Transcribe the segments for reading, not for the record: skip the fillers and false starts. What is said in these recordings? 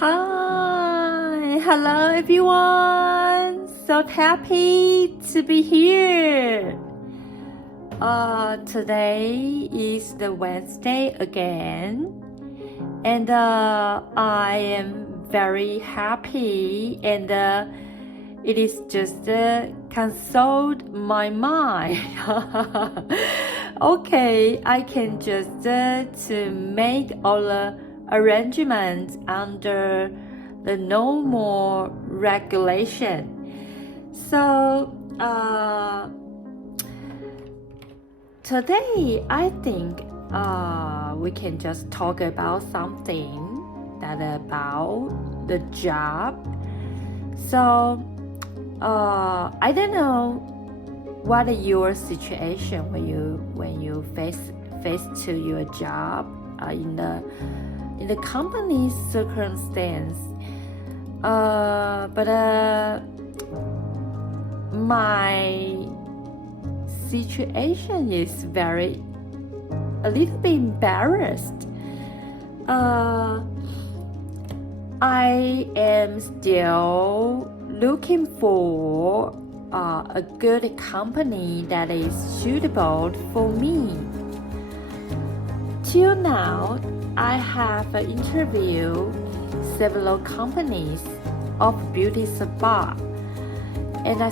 Hi, hello everyone. So happy to be here. Today is the Wednesday again, and I am very happy, and it is just consoled my mind. Okay, I can just to make all the arrangements under the normal regulation. So today I think we can just talk about something that about the job. So I don't know what is your situation when you face to your job in the company's circumstance. But my situation is a little bit embarrassed. I am still looking for a good company that is suitable for me. Till now, I have interviewed several companies of beauty spa, and I'm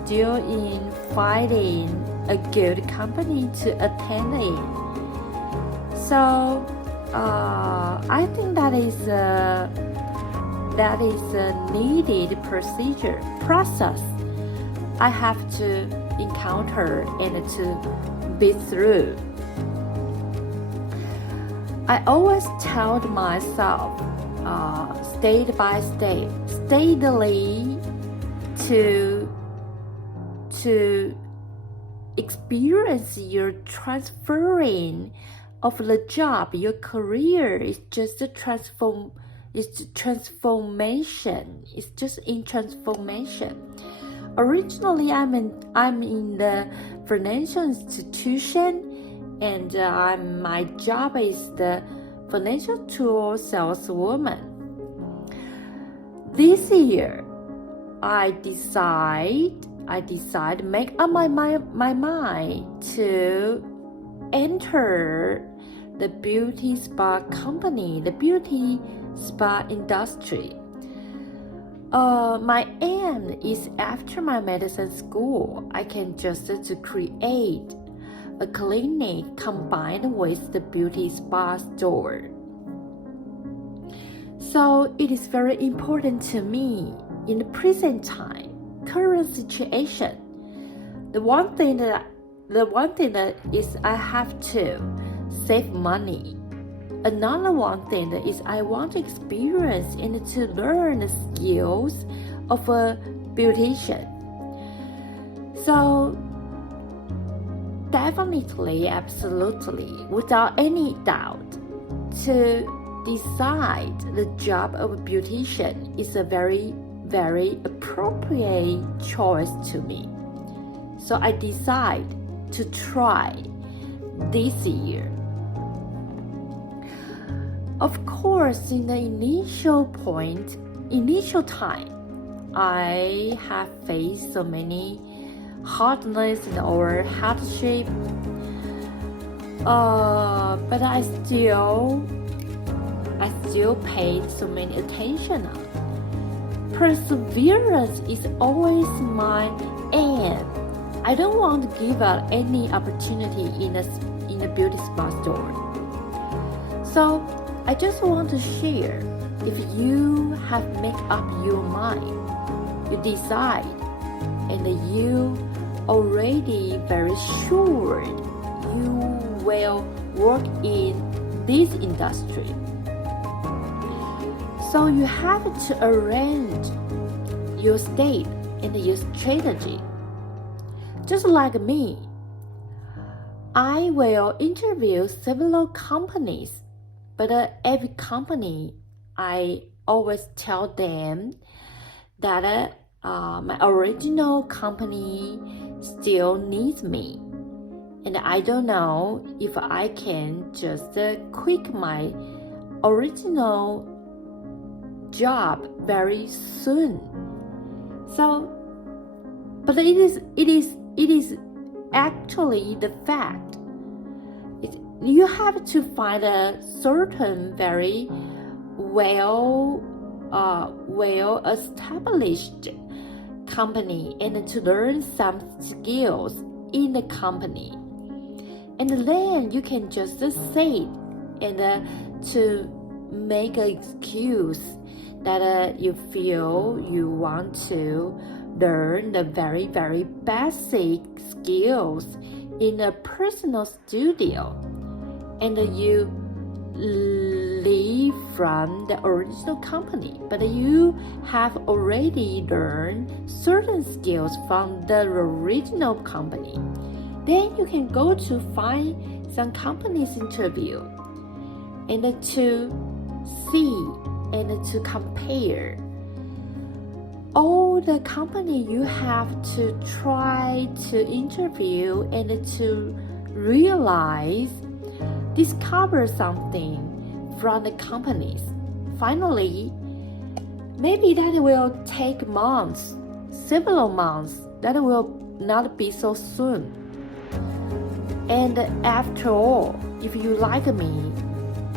still in finding a good company to attend it. So I think that is a needed process I have to encounter and to be through. I always tell myself, state by state, steadily to experience your transferring of the job, your career is just a transformation. It's just in transformation. Originally, I'm in the financial institution, and my job is the financial tool saleswoman. This year, I make up my mind to enter the beauty spa company, the beauty spa industry. My aim is after my medicine school, I can just to create a clinic combined with the beauty spa store. So it is very important to me in the present time, current situation. The one thing that is I have to save money. Another one thing is I want to experience and to learn the skills of a beautician. So definitely, absolutely, without any doubt, to decide the job of a beautician is a very, very appropriate choice to me. So I decide to try this year. Of course, in the initial time, I have faced so many hardness or hardship, but I still paid so many attention on. Perseverance is always my aim. I don't want to give up any opportunity in a beauty spa store. So I just want to share, if you have made up your mind, you decide, and you already very sure you will work in this industry. So you have to arrange your step and your strategy. Just like me, I will interview several companies, but every company, I always tell them that my original company still needs me, and I don't know if I can just quit my original job very soon. So, but it is actually the fact. You have to find a certain very well established company and to learn some skills in the company, and then you can just say and to make an excuse that you feel you want to learn the very basic skills in a personal studio, and you leave from the original company, but you have already learned certain skills from the original company. Then you can go to find some company's interview and to see and to compare all the company you have to try to interview and to realize, discover something from the companies. Finally, maybe that will take months, several months. That will not be so soon. And after all, if you like me,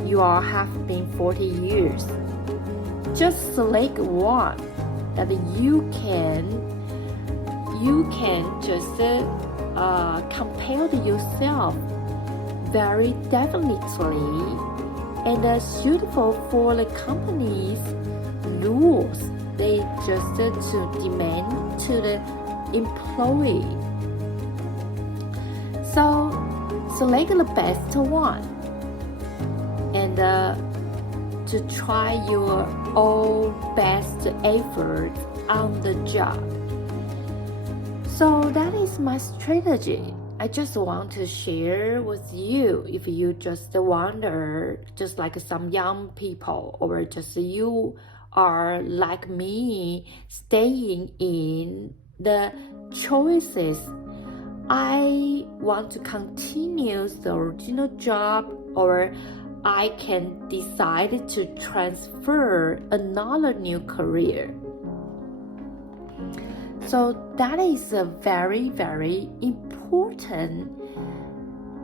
you all have been 40 years. Just select one that you can just compare yourself very definitely and suitable for the company's rules. They just to demand to the employee. So select the best one and to try your all best efforts on the job. So that is my strategy. I just want to share with you if you just wonder, just like some young people, or just you are like me, staying in the choices. I want to continue the original job, or I can decide to transfer another new career. So that is a very important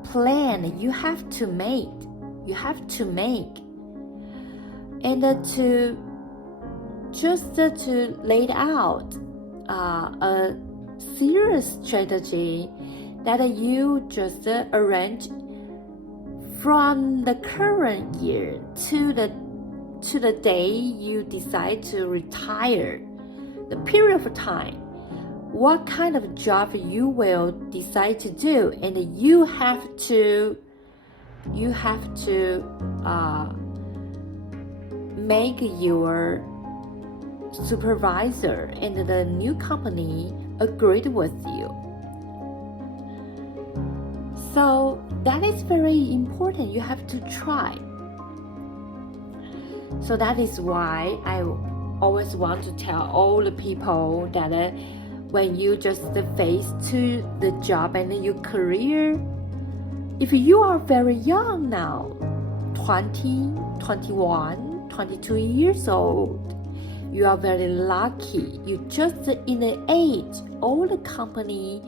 plan you have to make. And to just to lay out a serious strategy that you just arrange from the current year to the day you decide to retire, the period of time, what kind of job you will decide to do, and you have to make your supervisor and the new company agreed with you. So that is very important. You have to try. So that is why I always want to tell all the people that when you just face to the job and your career, if you are very young now, 20, 21, 22 years old, you are very lucky. You just in the age, all the company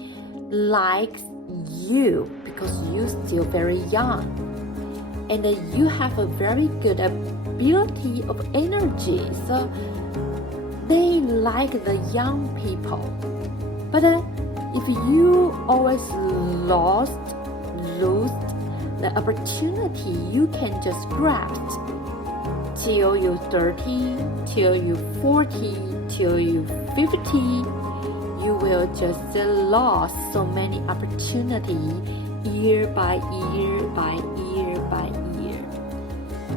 likes you because you're still very young. And you have a very good ability of energy. So they like the young people. But if you always lose the opportunity you can just grasp till you're 30, till you're 40, till you're 50, you will just lose so many opportunities year by year by year by year.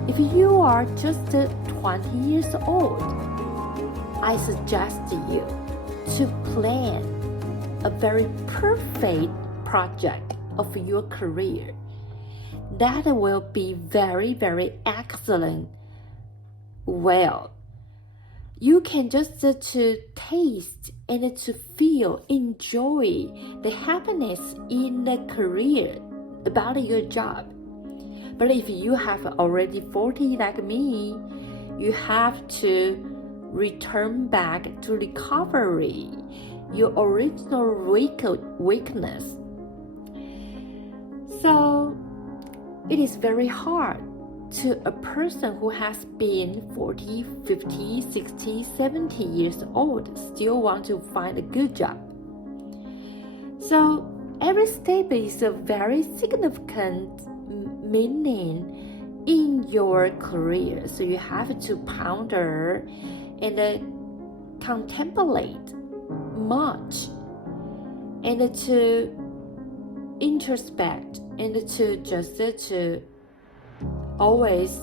If you are just 20 years old, I suggest you to plan a very perfect project of your career that will be very excellent. Well, you can just to taste and to feel, enjoy the happiness in the career about your job. But if you have already 40 like me, you have to return back to recovery, your original weakness. So it is very hard to a person who has been 40, 50, 60, 70 years old still want to find a good job. So every step is a very significant meaning in your career. So you have to ponder and contemplate much, and to introspect, and to just to always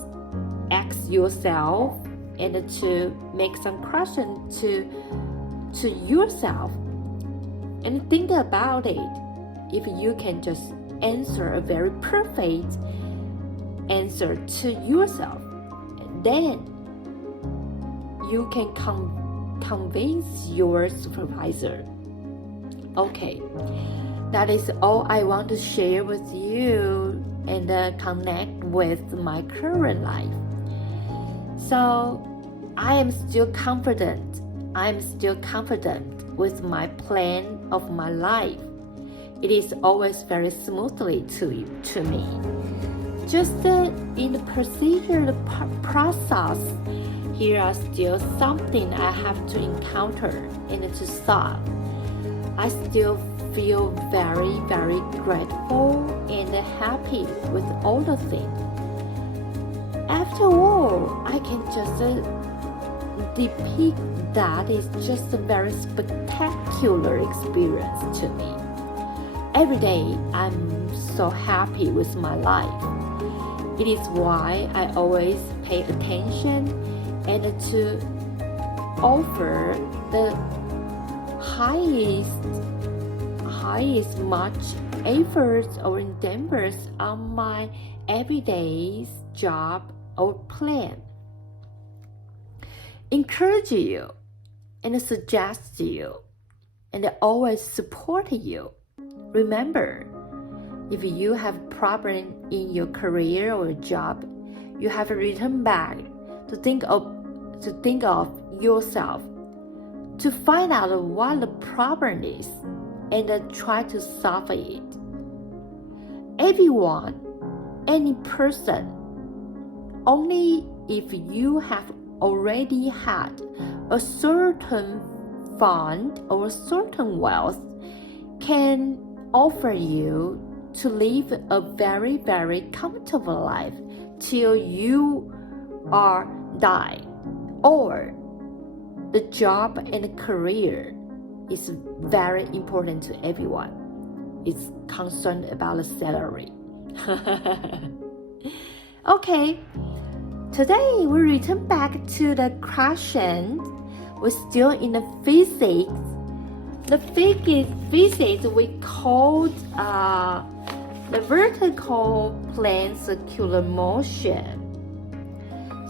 ask yourself, and to make some question to yourself, and think about it. If you can just answer a very perfect answer to yourself, then you can convince your supervisor. Okay, that is all I want to share with you and connect with my current life. So I am still confident. I'm still confident with my plan of my life. It is always very smoothly to me. Just in the procedure process, here are still something I have to encounter and to solve. I still feel very, very grateful and happy with all the things. After all, I can just depict that is just a very spectacular experience to me. Every day, I'm so happy with my life. It is why I always pay attention and to offer the highest much efforts or endeavors on my everyday job or plan. Encourage you and suggest you and always support you. Remember, if you have problem in your career or job, you have to return back to think of yourself, to find out what the problem is and try to solve it. Everyone, any person, only if you have already had a certain fund or a certain wealth can offer you to live a very, very comfortable life till you are die. Or the job and career is very important to everyone. It's concerned about the salary. Okay, today we return back to the question. We're still in the physics. The physics we called the vertical plane circular motion.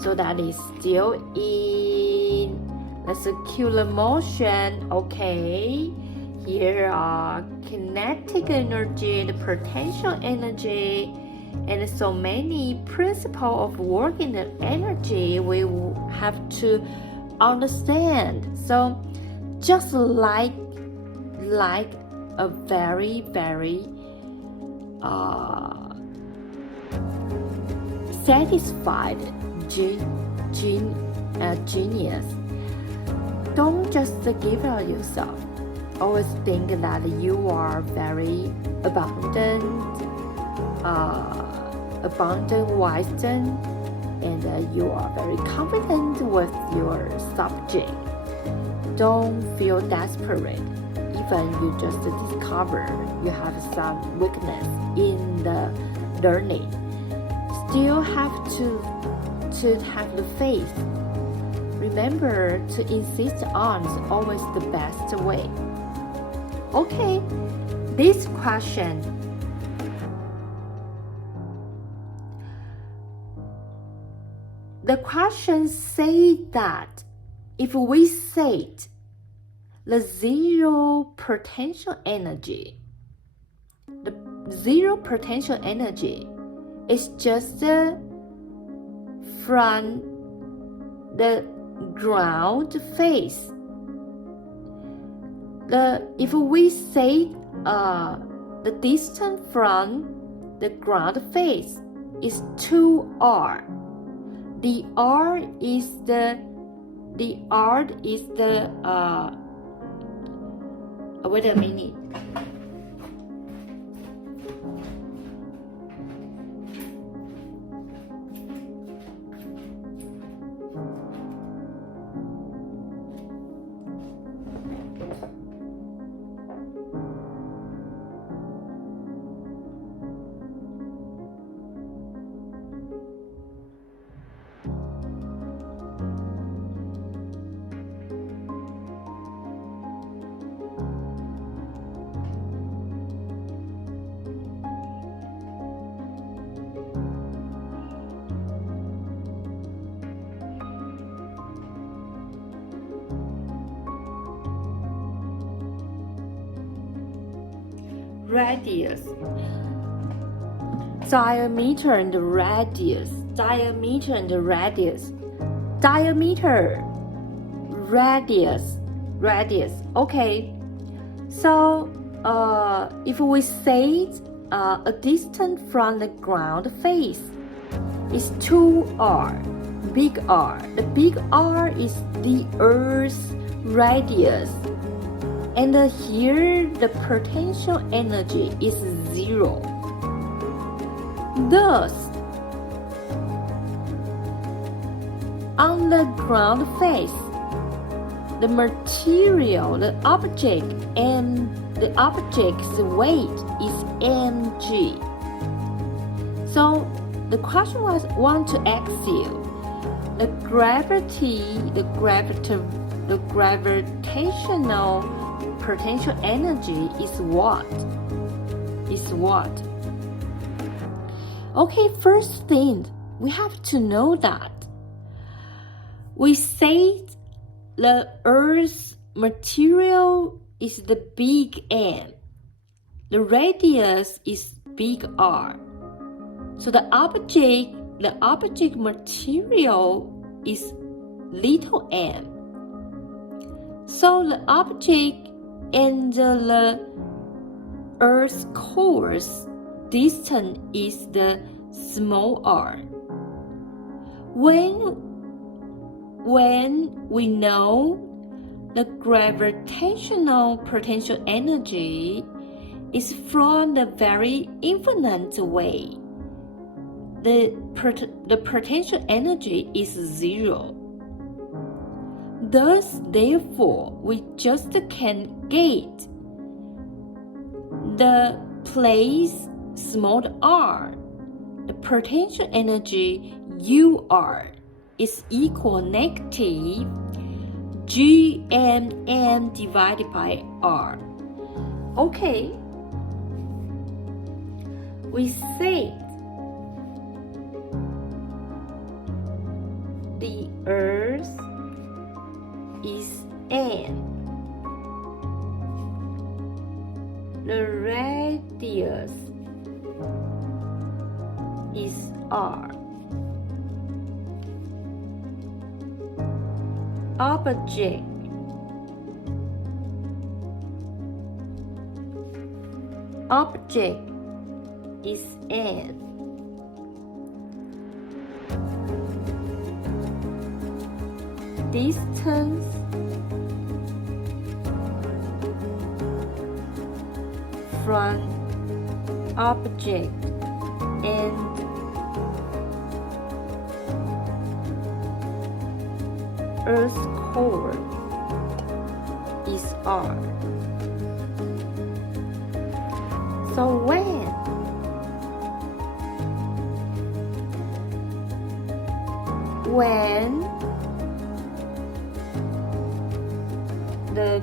So that is still in the circular motion. Okay, here are kinetic energy, the potential energy, and so many principles of working the energy we have to understand. So just like a very, very satisfied genius, don't just give out yourself. Always think that you are very abundant wisdom, and you are very confident with your subject. Don't feel desperate. Even you just discover you have some weakness in the learning, still have to have the faith. Remember to insist on is always the best way. Okay, this question. The question say that if we set the zero potential energy is just from the ground face. If we say the distance from the ground face is 2r, the r is the wait a minute. Radius, diameter and radius, diameter and radius, diameter, radius. Okay, so if we say a distance from the ground face is 2r, big R. The big R is the Earth's radius. And here the potential energy is 0. Thus, on the ground face, the material, the object, and the object's weight is mg. So the question was, want to ask you, the gravitational potential energy is what? Okay, first thing, we have to know that we say the Earth's material is the big M. The radius is big R. So the object material is little m. So the object and the Earth's course distance is the small r. When we know the gravitational potential energy is from the very infinite way, the potential energy is 0. Thus, therefore, we just can get the place small r, the potential energy UR is equal negative GMM divided by R. Okay, we said the Earth is M. The radius is R. Object is N. Distance from object and Earth's core is R. So when the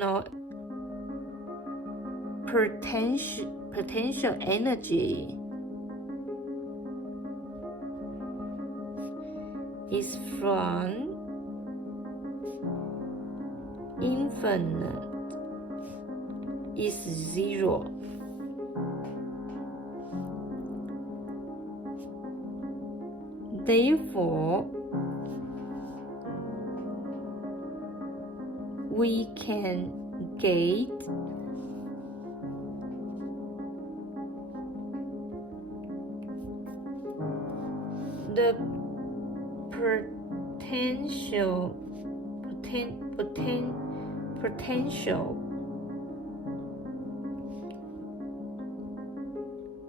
gravitational potential energy is from infinite is zero. Therefore, we can get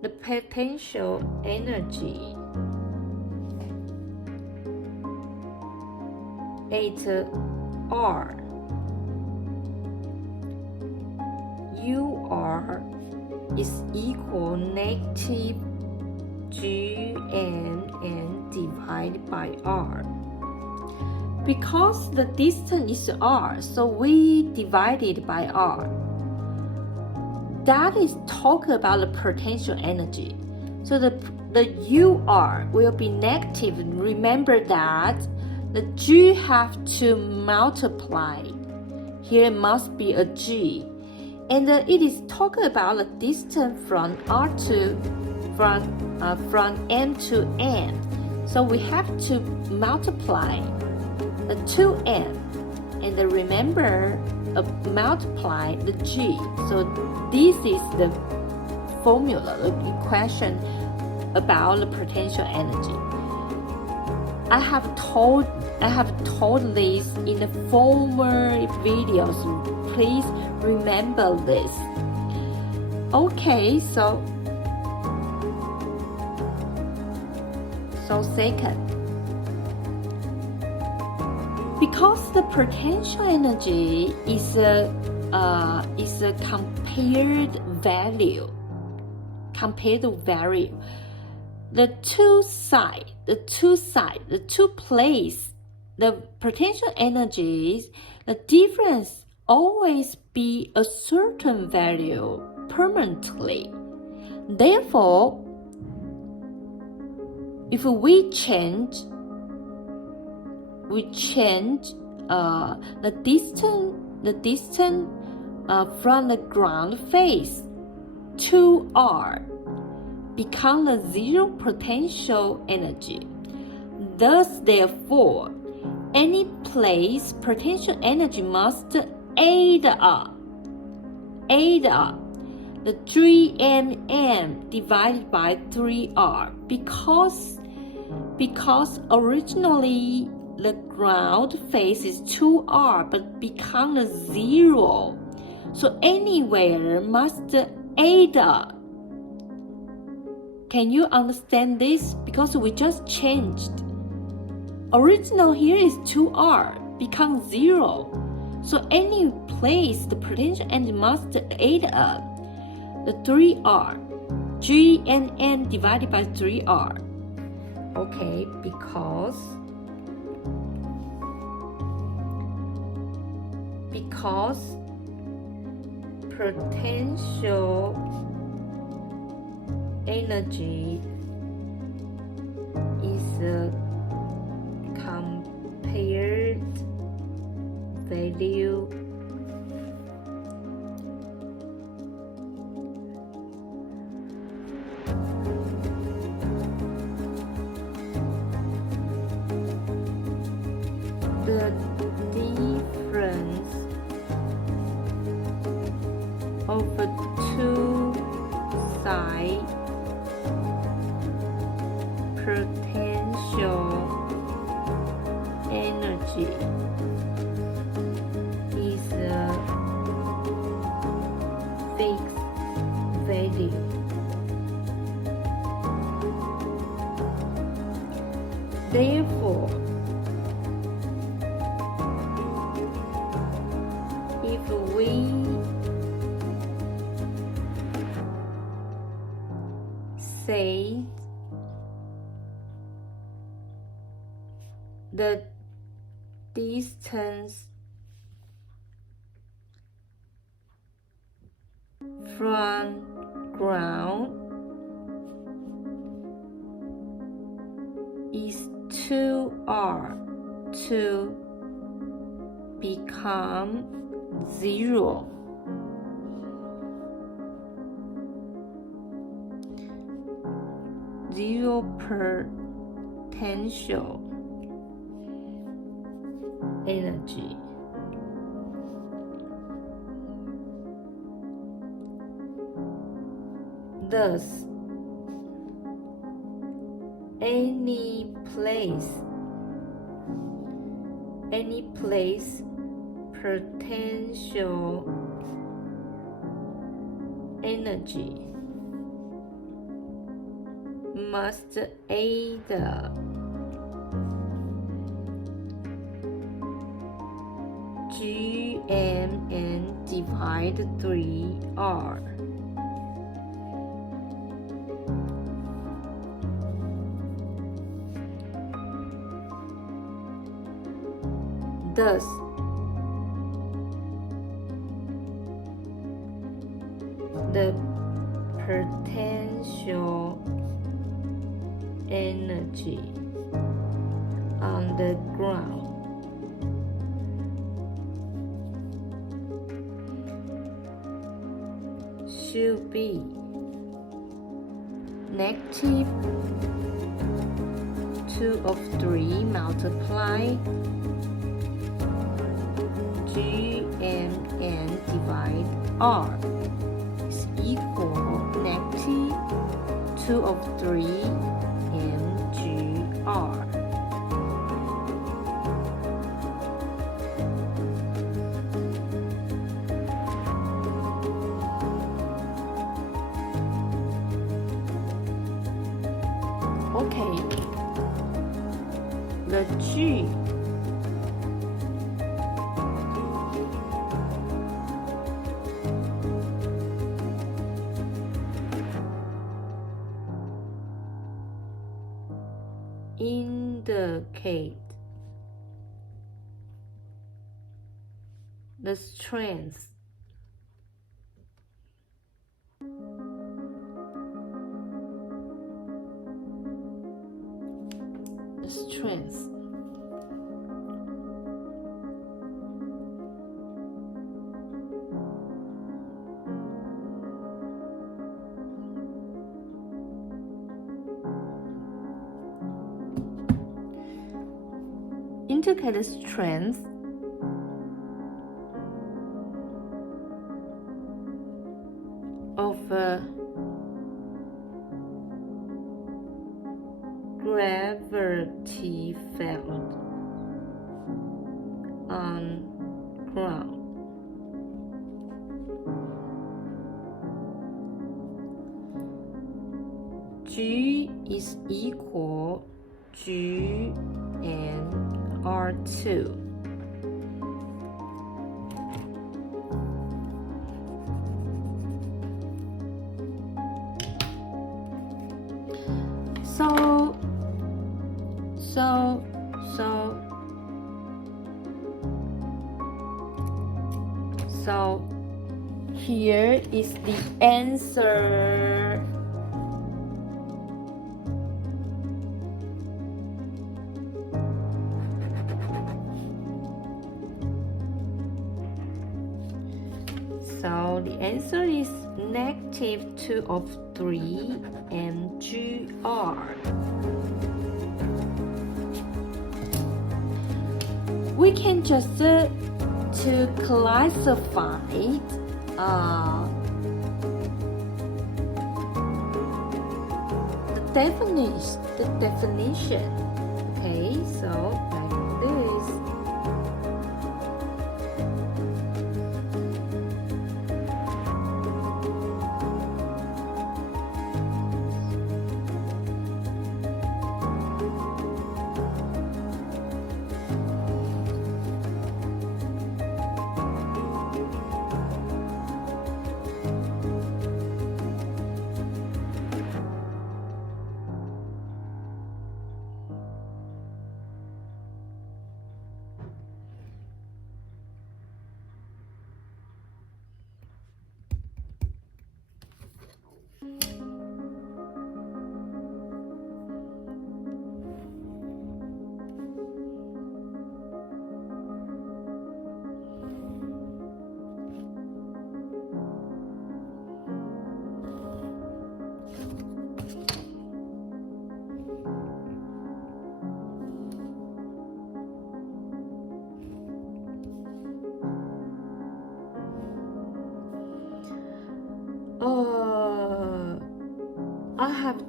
the potential energy at R. UR is equal negative Gn divided by R. Because the distance is R, so we divide it by R. That is talk about the potential energy. So the UR will be negative. Remember that the G have to multiply. Here must be a G. And it is talking about the distance from R to from M to N. So we have to multiply the 2N and remember multiply the G. So this is the formula, the equation about the potential energy. I have told this in the former videos. Please remember this. Okay, so second, because the potential energy is a compared value. The two places, the potential energies, the difference always be a certain value permanently. Therefore, if we change the distance from the ground face to R become a zero potential energy. Thus, therefore, any place potential energy must add up the 3mm divided by 3R because originally the ground face is 2R but become a zero. So anywhere must add up. Can you understand this? Because we just changed. Original here is 2R, become 0. So any place the potential energy must add up the 3R. G and N divided by 3R. Okay, because potential energy is a compared value the difference of the two sides potential energy is a fixed value. Therefore, if we say the distance from ground is 2r to become 0. Zero potential energy. Thus, any place potential energy must either Gmn divide 3r. Thus, the potential energy on the ground should be negative 2 of 3 multiplied Gmn divide r is equal negative 2 of 3 mgr. Okay, the G indicate the strength indicate the strength of a gravity field on ground. G is equal G and R2. So here is the answer. So the answer is negative 2 of 3 mgr. We can just to classify the definition. Okay, so like this.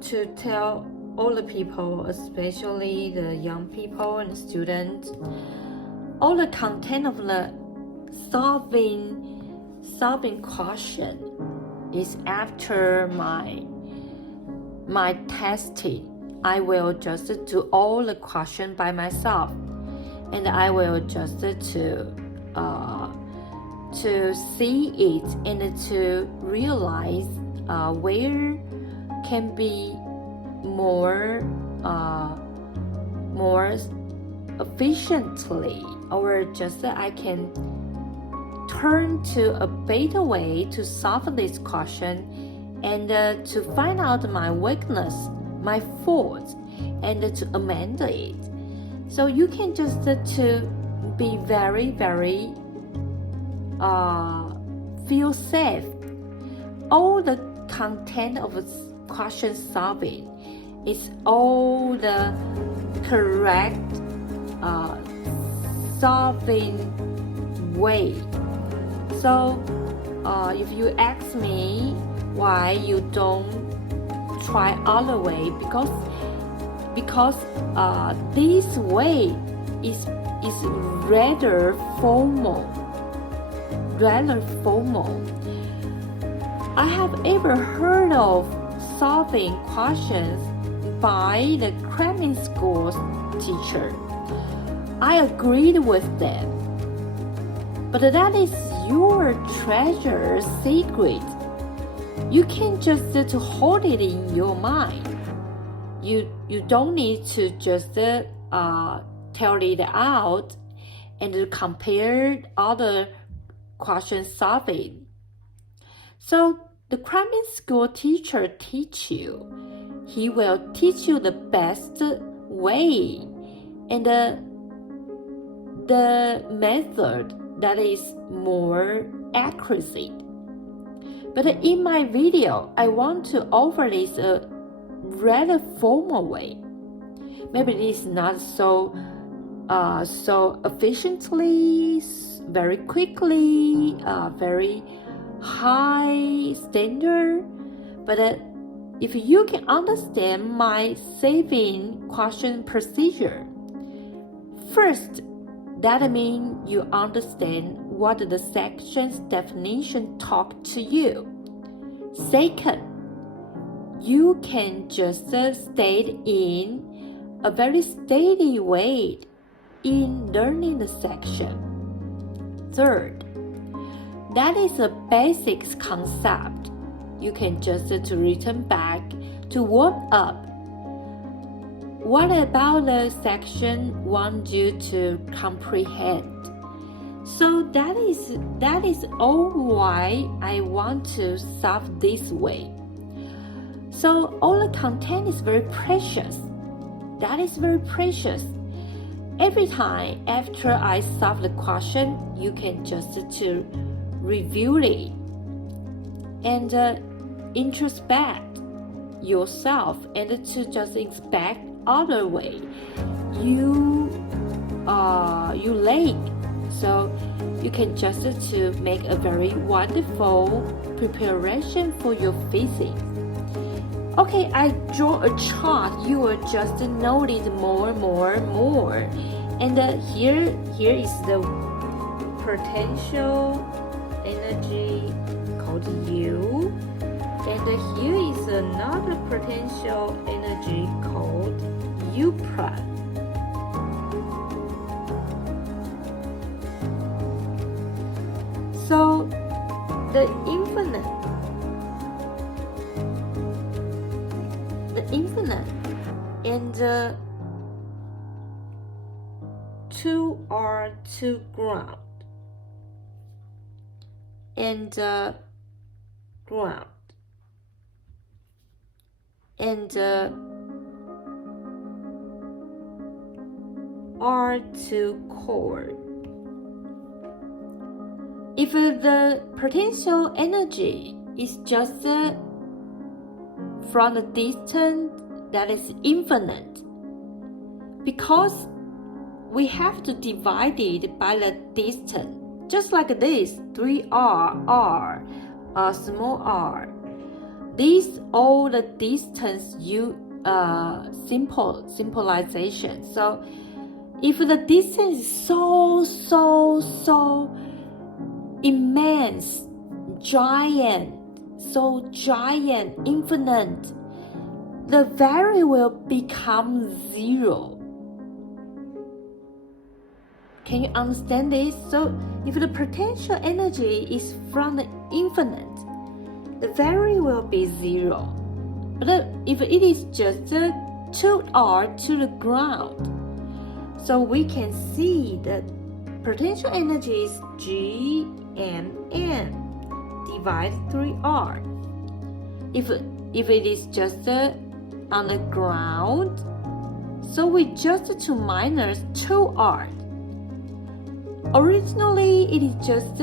to tell all the people, especially the young people and students, all the content of the solving question is after my testing. I will just do all the question by myself, and I will just to see it and to realize where can be more efficiently, or just I can turn to a better way to solve this question, and to find out my weakness, my faults, and to amend it. So you can just to be very feel safe. All the content of question solving is all the correct solving way. So if you ask me why you don't try other way, because this way is rather formal. I have ever heard of solving questions by the cramming school teacher. I agreed with them. But that is your treasure secret. You can just to hold it in your mind. You don't need to just tell it out and compare other question solving. So the cramming school teacher teach you. He will teach you the best way and the method that is more accuracy. But in my video, I want to offer this a rather formal way. Maybe it is not so efficiently, very quickly, very high standard. But if you can understand my saving question procedure, first, that means you understand what the section's definition talk to you. Second, you can just stay in a very steady way in learning the section. Third, that is a basics concept. You can just to return back to warm up. What about the section want you to comprehend? So that is all why I want to solve this way. So all the content is very precious. That is very precious. Every time after I solve the question, you can just to review it and introspect yourself and to just inspect other way you like. So you can just to make a very wonderful preparation for your physics. Okay, I draw a chart. You will just notice more. And here is the potential energy called U. And here is another potential energy called U prime. So the infinite and the 2 are to ground and ground and R to core. If the potential energy is just from the distance, that is infinite, because we have to divide it by the distance, just like this, 3R, R, small r. these all the distance symbolization. So if the distance is so immense, giant, infinite, the value will become 0. Can you understand this? So if the potential energy is from the infinite, the value will be 0. But if it is just 2R to the ground, so we can see that potential energy is G M N divided 3R. If it is just on the ground, so we just to minus 2R. Originally, it is just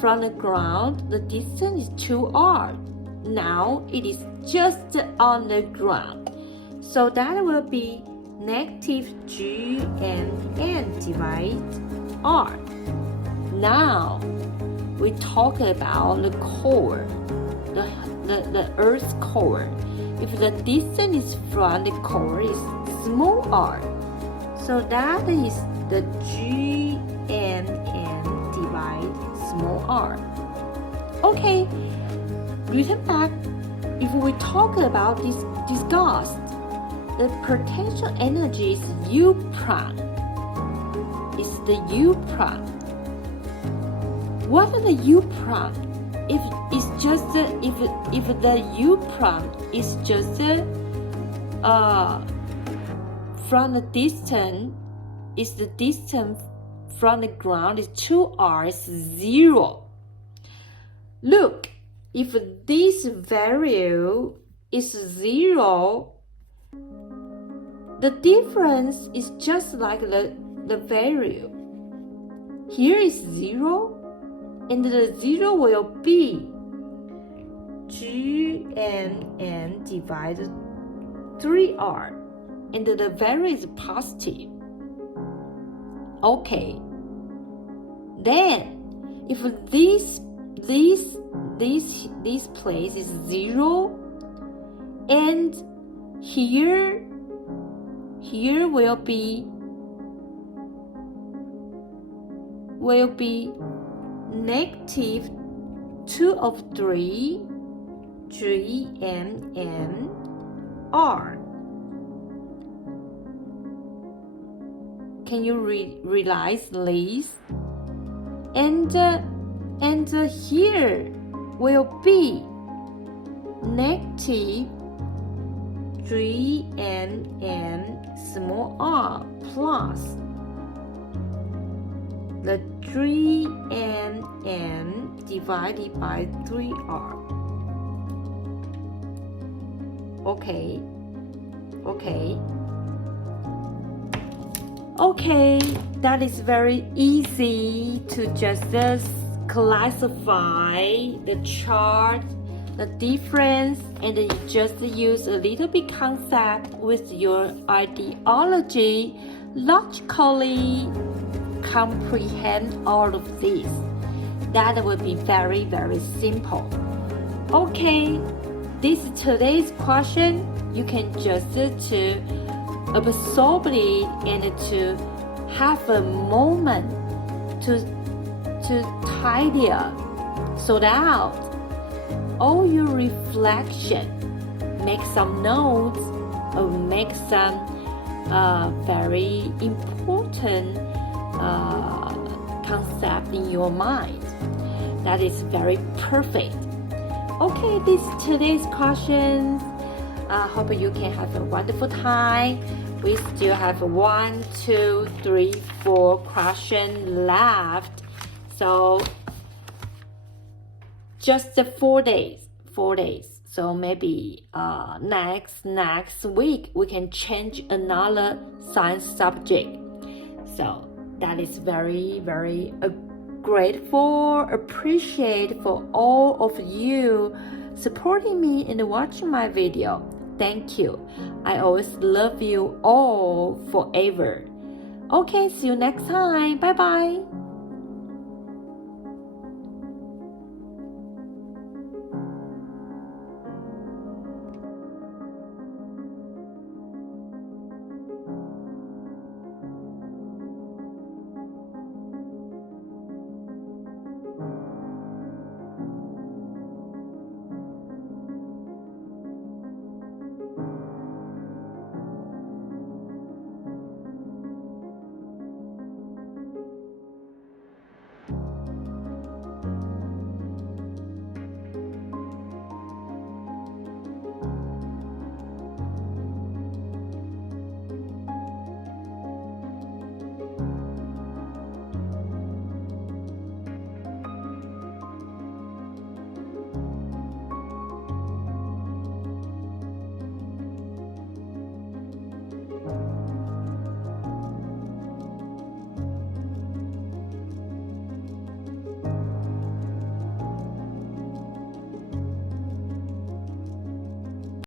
from the ground, the distance is 2R. Now, it is just on the ground. So that will be negative GMN divided R. Now, we talk about the core, the Earth's core. If the distance is from the core is small r, so that is the GMN divided small r. Okay, return back. If we talk about discuss the potential energy is U prime. It's the U prime. What is the U prime? If it's just if the U prime is just from the distance, is the distance from the ground is 2r is 0. Look, if this value is 0, the difference is just like the value. Here is 0, and the 0 will be GMN divided 3R, and the value is positive. Okay, then if this place is 0, and here will be negative 2 of 3 GMN R. Can you realize this? And here will be negative 3NN small r plus the 3NN divided by 3R. Okay, that is very easy to just classify the chart, the difference, and you just use a little bit concept with your ideology, logically comprehend all of this. That will be very, very simple. Okay, this is today's question. You can just to absorb it and to have a moment to tidy up, sort out all your reflection, make some notes, or make some very important concept in your mind. That is very perfect. Okay, this is today's questions. I hope you can have a wonderful time. We still have 1, 2, 3, 4 questions left. So just 4 days. So maybe next week we can change another science subject. So that is very, very grateful, appreciate for all of you supporting me and watching my video. Thank you. I always love you all forever. Okay, see you next time. Bye bye.